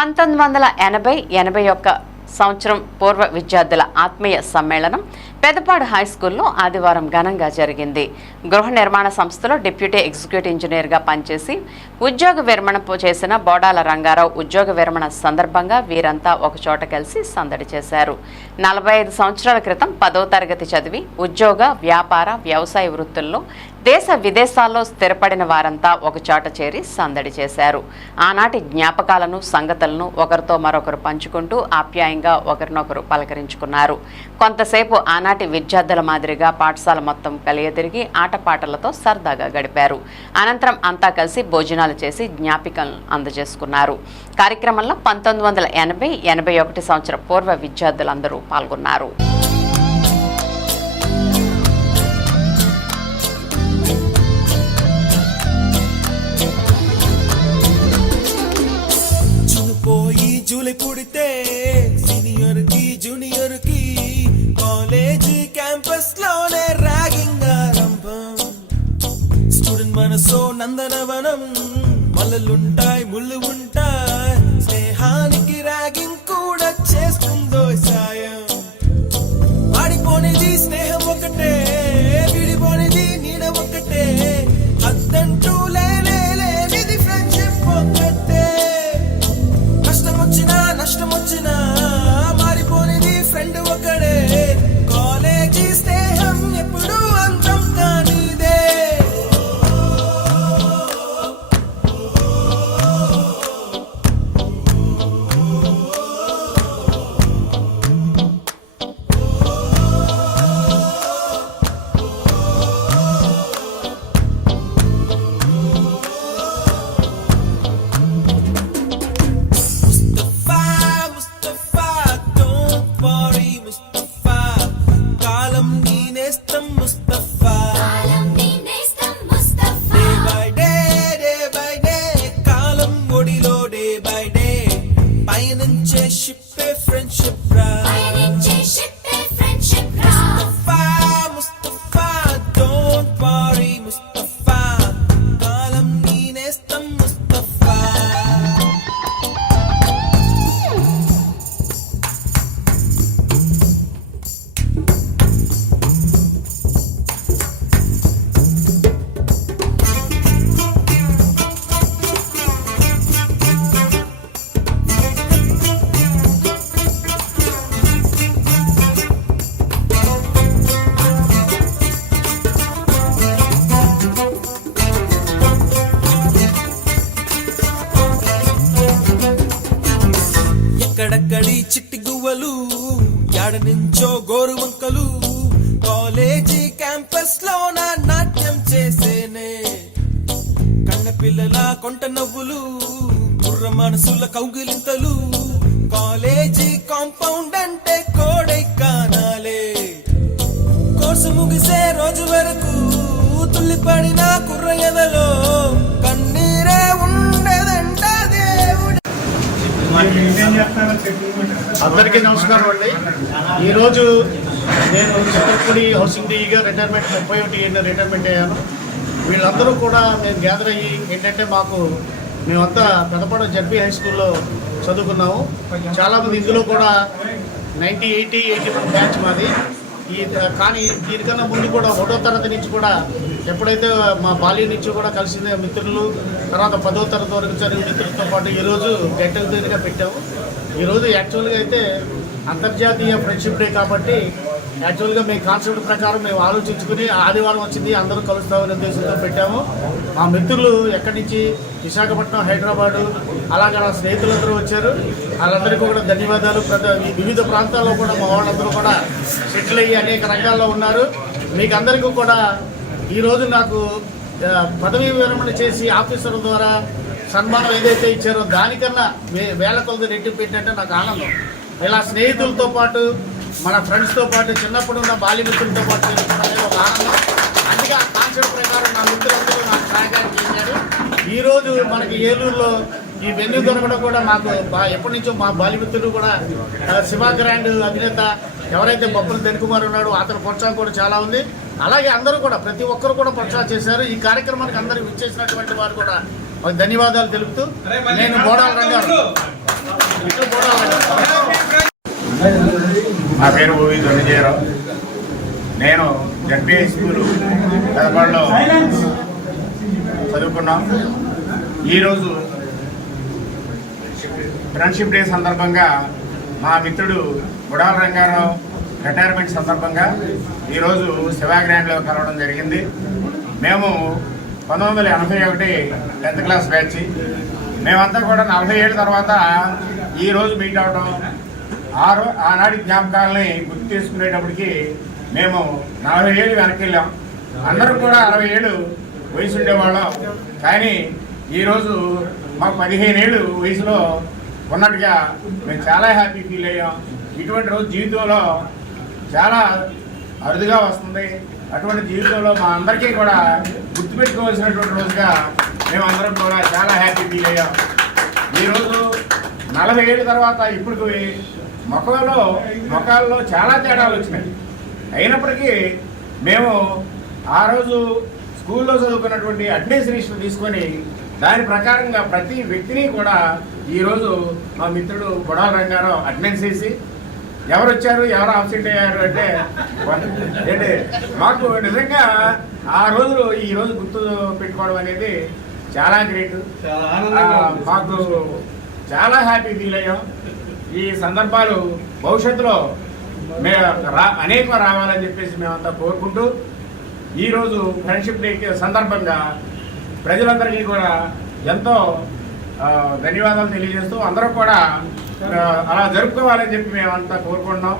పంతొమ్మిది వందల ఎనభై ఎనభై ఒక్క సంవత్సరం పూర్వ విద్యార్థుల ఆత్మీయ సమ్మేళనం పెదపాడు హై స్కూల్లో ఆదివారం ఘనంగా జరిగింది. గృహ నిర్మాణ సంస్థలో డిప్యూటీ ఎగ్జిక్యూటివ్ ఇంజనీర్గా పనిచేసి ఉద్యోగ విరమణ చేసిన బోడాల రంగారావు ఉద్యోగ విరమణ సందర్భంగా వీరంతా ఒకచోట కలిసి సందడి చేశారు. నలభై ఐదు సంవత్సరాల క్రితం పదో తరగతి చదివి ఉద్యోగ వ్యాపార వ్యవసాయ వృత్తుల్లో దేశ విదేశాల్లో స్థిరపడిన వారంతా ఒకచోట చేరి సందడి చేశారు. ఆనాటి జ్ఞాపకాలను సంగతులను ఒకరితో మరొకరు పంచుకుంటూ ఆప్యాయంగా ఒకరినొకరు పలకరించుకున్నారు. కొంతసేపు ఆనాటి విద్యార్థుల మాదిరిగా పాఠశాల మొత్తం కలియతిరిగి ఆటపాటలతో సరదాగా గడిపారు. అనంతరం అంతా కలిసి భోజనాలు చేసి జ్ఞాపికలను అందజేసుకున్నారు. కార్యక్రమంలో పంతొమ్మిది వందల ఎనభై ఎనభై ఒకటి సంవత్సర పూర్వ విద్యార్థులందరూ పాల్గొన్నారు. முள்ளுண்டாய் முள்ளு అక్కడక్కడి చిట్టి గువ్వలు? యాడ నుంచో గోరు వంకలు? కాలేజీ క్యాంపస్లో నా నాట్యం చేసేనే. కన్న పిల్లల కొంట నవ్వులు కుర్ర మనసుల కౌగిలింతలు. కాలేజీ కాంపౌండ్ అంటే కోడై కానాలే కోర్సు ముగిసే రోజు వరకు తుల్లిపడినా అందరికీ నమస్కారం అండి. ఈరోజు నేను చిత్తపూడి హౌసింగ్ డీగా రిటైర్మెంట్ ముప్పై ఒకటి రిటైర్మెంట్ అయ్యాను. వీళ్ళందరూ కూడా మేము గ్యాదర్ అయ్యి ఏంటంటే మాకు మేమంతా పెదపడ జడ్పీ హై స్కూల్లో చదువుకున్నాము. చాలామంది ఇందులో కూడా నైంటీ ఎయిటీ ఎయిటీ బ్యాచ్ మాది. ఈ కానీ దీనికన్నా ముందు కూడా ఒకటో తరగతి నుంచి కూడా ఎప్పుడైతే మా బాల్యం నుంచి కూడా కలిసిన మిత్రులు తర్వాత పదో తరగతి వరకు చదివిన మిత్రులతో పాటు ఈరోజు గెట్ టుగెదర్గా పెట్టాము. ఈరోజు యాక్చువల్గా అయితే అంతర్జాతీయ ఫ్రెండ్షిప్ డే కాబట్టి యాక్చువల్గా మీ కాన్సెప్ట్ ప్రకారం మేము ఆలోచించుకుని ఆదివారం వచ్చింది అందరూ కలుస్తామనే ఉద్దేశంతో పెట్టాము. మా మిత్రులు ఎక్కడి నుంచి? విశాఖపట్నం హైదరాబాదు అలాగే నా స్నేహితులందరూ వచ్చారు. వాళ్ళందరికీ కూడా ధన్యవాదాలు. వివిధ ప్రాంతాల్లో కూడా మా వాళ్ళందరూ కూడా సెటిల్ అయ్యి అనేక రంగాల్లో ఉన్నారు. మీకు అందరికీ కూడా ఈరోజు నాకు పదవీ విరమణ చేసి ఆఫీసర్ల ద్వారా సన్మానం ఏదైతే ఇచ్చారో దానికన్నా వే- వేల కొలది రెట్టింపు ఏంటంటే నాకు ఆనందం. ఇలా స్నేహితులతో పాటు మన ఫ్రెండ్స్తో పాటు చిన్నప్పుడు ఉన్న బాల్యమిత్రులతో పాటు ఒక ఆనందం. అందుకే ఆ కాన్సెప్ట్ ప్రకారం నా మిత్రులందరూ నాకు సహాయకారం చేశారు ఈరోజు మనకి ఏలూరులో ఈ వెన్యూ దొరకడం కూడా మాకు ఎప్పటి నుంచో మా బాల్యమిత్రుడు కూడా శివ గ్రాండ్ అభినేత ఎవరైతే బొప్పల ధనికుమార్ ఉన్నాడో అతని ప్రోత్సాహం కూడా చాలా ఉంది. అలాగే అందరూ కూడా ప్రతి ఒక్కరు కూడా ప్రోత్సాహం చేశారు. ఈ కార్యక్రమానికి అందరికి విచ్చేసినటువంటి వారు కూడా ఒక ధన్యవాదాలు తెలుపుతూ నేను బోడాల రంగారావు ఇటు కూడా నా పేరు ఓవి దొండజీరావు నేను జడ్పిఐ స్కూల్ పెదపాడులో చదువుకున్నాం. ఈరోజు ఫ్రెండ్షిప్ డే సందర్భంగా మా మిత్రుడు గుడాల రంగారావు రిటైర్మెంట్ సందర్భంగా ఈరోజు శివాగ్రాండ్లో కలవడం జరిగింది. మేము పంతొమ్మిది వందల ఎనభై ఒకటి టెన్త్ క్లాస్ బ్యాచ్. మేమంతా కూడా నలభై ఏళ్ళ తర్వాత ఈరోజు మీట్ అవడం ఆరు ఆనాటి జ్ఞాపకాలని గుర్తు చేసుకునేటప్పటికి మేము నలభై ఏళ్ళు వెనక్కి వెళ్ళాం అందరూ కూడా అరవై ఏళ్ళు వయసు ఉండేవాళ్ళం. కానీ ఈరోజు మాకు పదిహేను ఏళ్ళు వయసులో ఉన్నట్టుగా మేము చాలా హ్యాపీ ఫీల్ అయ్యాం. ఇటువంటి రోజు జీవితంలో చాలా అరుదుగా వస్తుంది. అటువంటి జీవితంలో మా అందరికీ కూడా గుర్తుపెట్టుకోవాల్సినటువంటి రోజుగా మేమందరం కూడా చాలా హ్యాపీ ఫీల్ అయ్యాం. ఈరోజు నలభై ఏళ్ళ తర్వాత ఇప్పుడు మొక్కలలో మొక్కల్లో చాలా తేడాలు వచ్చినాయి. అయినప్పటికీ మేము ఆ రోజు స్కూల్లో చదువుకున్నటువంటి లిస్టులు తీసుకొని దాని ప్రకారంగా ప్రతి వ్యక్తిని కూడా ఈరోజు మా మిత్రుడు గొడవ రంగారావు అటెండెన్స్ వేసి ఎవరు వచ్చారు ఎవరు ఆబ్సెంట్ అయ్యారు అంటే ఏంటి మాకు నిజంగా ఆ రోజులు ఈ రోజు గుర్తు పెట్టుకోవడం అనేది చాలా గ్రేట్. మాకు చాలా హ్యాపీ ఫీల్ అయ్యాం. ఈ సందర్భాలు భవిష్యత్తులో మే రా అనేక రావాలని చెప్పేసి మేమంతా కోరుకుంటూ ఈరోజు ఫ్రెండ్షిప్ డే సందర్భంగా ప్రజలందరికీ కూడా ఎంతో ధన్యవాదాలు తెలియజేస్తూ అందరూ కూడా అలా జరుపుకోవాలని చెప్పి మేమంతా కోరుకుంటున్నాం.